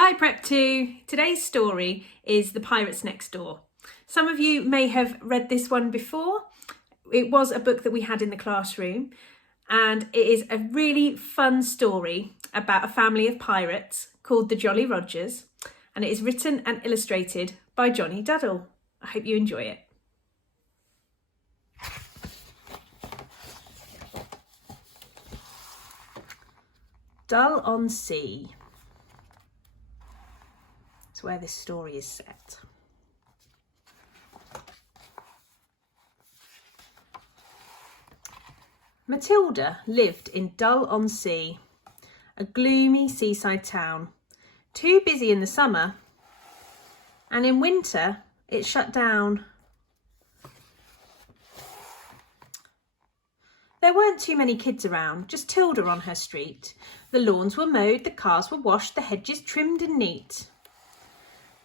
Hi Prep 2! Today's story is The Pirates Next Door. Some of you may have read this one before. It was a book that we had in the classroom, and it is a really fun story about a family of pirates called the Jolly Rogers, and it is written and illustrated by Jonny Duddle. I hope you enjoy it. Dull on Sea. That's where this story is set. Matilda lived in Dull on Sea, a gloomy seaside town, too busy in the summer, and in winter it shut down. There weren't too many kids around, just Tilda on her street. The lawns were mowed, the cars were washed, the hedges trimmed and neat.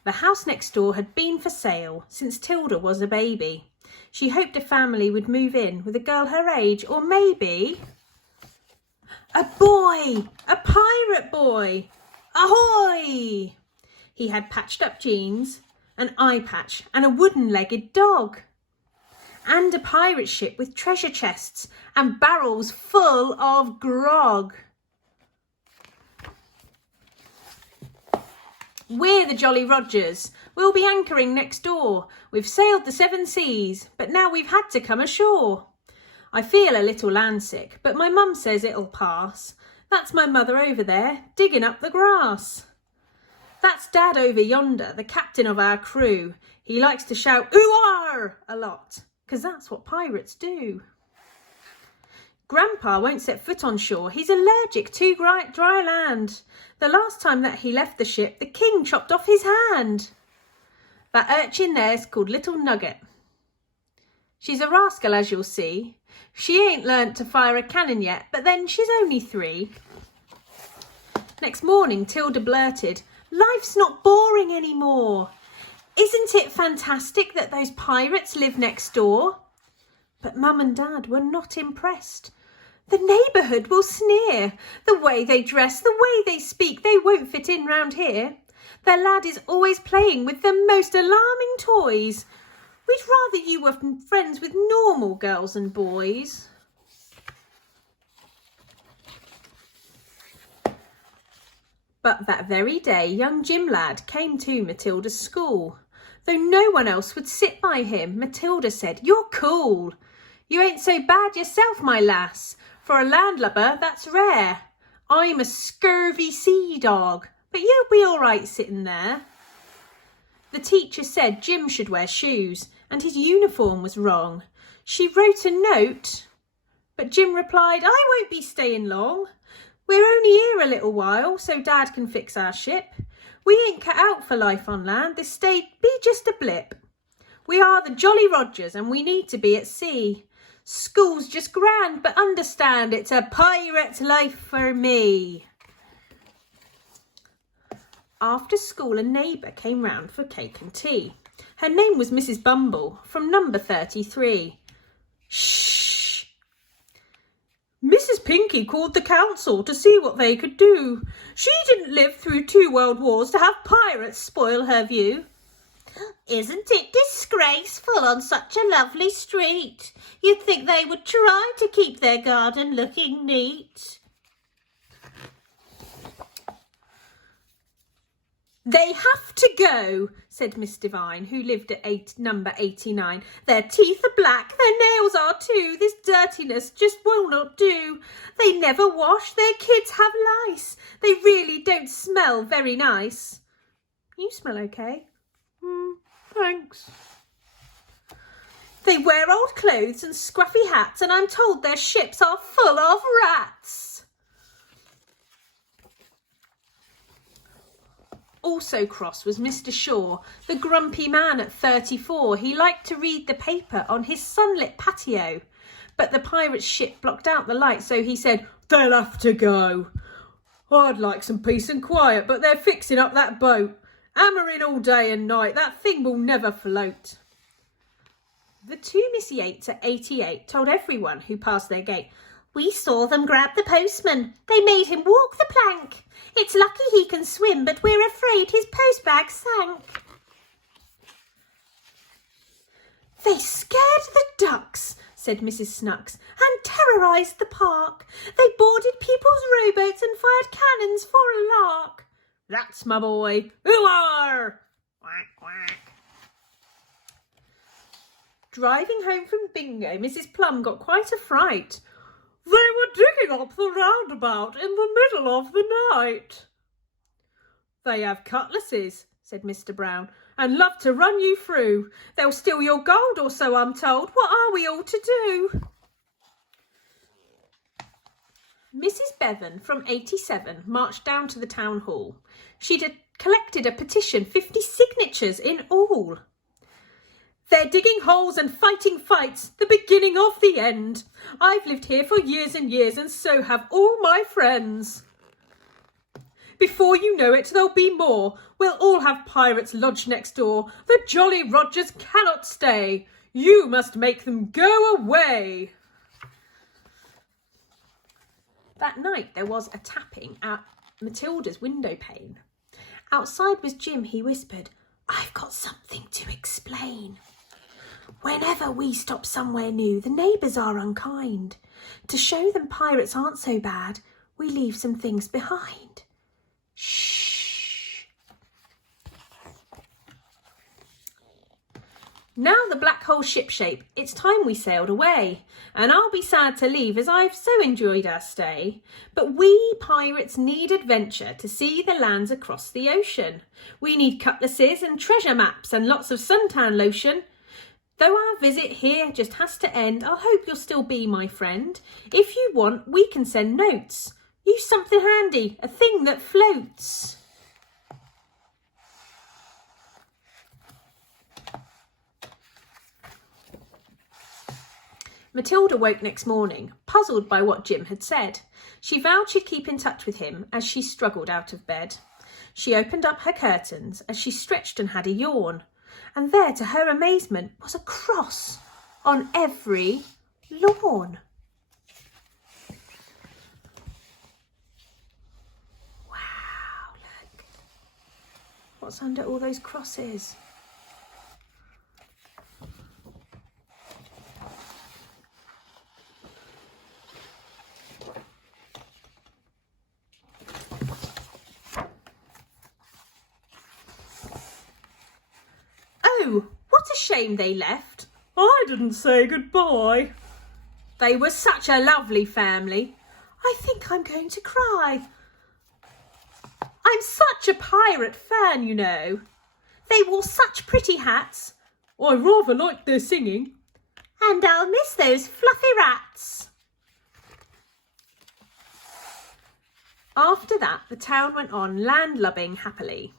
The house next door had been for sale since Tilda was a baby. She hoped a family would move in with a girl her age, or maybe a boy, a pirate boy. Ahoy! He had patched up jeans, an eye patch and a wooden-legged dog. And a pirate ship with treasure chests and barrels full of grog. We're the Jolly Rogers. We'll be anchoring next door. We've sailed the 7 seas, but now we've had to come ashore. I feel a little landsick, but my mum says it'll pass. That's my mother over there, digging up the grass. That's Dad over yonder, the captain of our crew. He likes to shout, "Ooh-ar!" a lot, 'cause that's what pirates do. Grandpa won't set foot on shore. He's allergic to dry land. The last time that he left the ship, the king chopped off his hand. That urchin there's called Little Nugget. She's a rascal, as you'll see. She ain't learnt to fire a cannon yet, but then she's only 3. Next morning, Tilda blurted, "Life's not boring anymore. Isn't it fantastic that those pirates live next door?" But Mum and Dad were not impressed. The neighbourhood will sneer. The way they dress, the way they speak, they won't fit in round here. Their lad is always playing with the most alarming toys. We'd rather you were friends with normal girls and boys. But that very day, young Jim lad came to Matilda's school. Though no one else would sit by him, Matilda said, "You're cool. You ain't so bad yourself, my lass. For a landlubber, that's rare. I'm a scurvy sea dog, but you'll be all right sitting there." The teacher said Jim should wear shoes, and his uniform was wrong. She wrote a note, but Jim replied, "I won't be staying long. We're only here a little while, so Dad can fix our ship. We ain't cut out for life on land. This stay be just a blip. We are the Jolly Rogers, and we need to be at sea. School's just grand, but understand it's a pirate life for me." After school, a neighbour came round for cake and tea. Her name was Mrs. Bumble, from number 33. "Shh! Mrs. Pinky called the council to see what they could do. She didn't live through 2 world wars to have pirates spoil her view." "Isn't it disgraceful on such a lovely street? You'd think they would try to keep their garden looking neat." "They have to go," said Miss Devine, who lived at number 89. "Their teeth are black, their nails are too. This dirtiness just will not do. They never wash, their kids have lice. They really don't smell very nice." "You smell okay." "Thanks." "They wear old clothes and scruffy hats, and I'm told their ships are full of rats." Also cross was Mr. Shah, the grumpy man at 34. He liked to read the paper on his sunlit patio, but the pirate ship blocked out the light, so he said, "They'll have to go. I'd like some peace and quiet, but they're fixing up that boat. Hammering all day and night, that thing will never float." The 2 Miss Yates at 88 told everyone who passed their gate, We saw them grab the postman. They made him walk the plank. It's lucky he can swim, but we're afraid his postbag sank. They scared the ducks, said Mrs. Snooks, and terrorised the park. They boarded people's rowboats and fired cannons for a lark. That's my boy. Hoo-ar! Quack, quack. Driving home from bingo, Mrs. Plum got quite a fright. They were digging up the roundabout in the middle of the night. They have cutlasses, said Mr. Brown, and love to run you through. They'll steal your gold or so, I'm told. What are we all to do? Mrs. Bevan from 87 marched down to the town hall. She'd collected a petition, 50 signatures in all. They're digging holes and fighting fights, the beginning of the end. I've lived here for years and years, and so have all my friends. Before you know it, there'll be more. We'll all have pirates lodged next door. The Jolly Rogers cannot stay. You must make them go away. That night there was a tapping at Matilda's window pane. Outside was Jim. He whispered, I've got something to explain. Whenever we stop somewhere new, the neighbours are unkind. To show them pirates aren't so bad, we leave some things behind. Shh. Now the black hole shipshape, it's time we sailed away. And I'll be sad to leave as I've so enjoyed our stay. But we pirates need adventure to see the lands across the ocean. We need cutlasses and treasure maps and lots of suntan lotion. Though our visit here just has to end, I hope you'll still be my friend. If you want, we can send notes. Use something handy, a thing that floats. Matilda woke next morning, puzzled by what Jim had said. She vowed she'd keep in touch with him as she struggled out of bed. She opened up her curtains as she stretched and had a yawn. And there, to her amazement, was a cross on every lawn. Wow, look. What's under all those crosses? Oh, what a shame they left. I didn't say goodbye. They were such a lovely family. I think I'm going to cry. I'm such a pirate fan, you know. They wore such pretty hats. I rather like their singing. And I'll miss those fluffy rats. After that, the town went on landlubbing happily.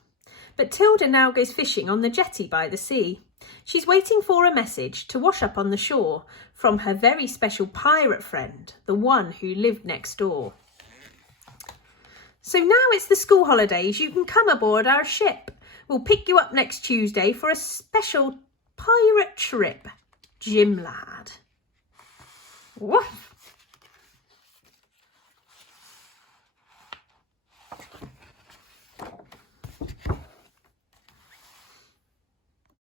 But Tilda now goes fishing on the jetty by the sea. She's waiting for a message to wash up on the shore from her very special pirate friend, the one who lived next door. So now it's the school holidays. You can come aboard our ship. We'll pick you up next Tuesday for a special pirate trip. Jim lad. Woof.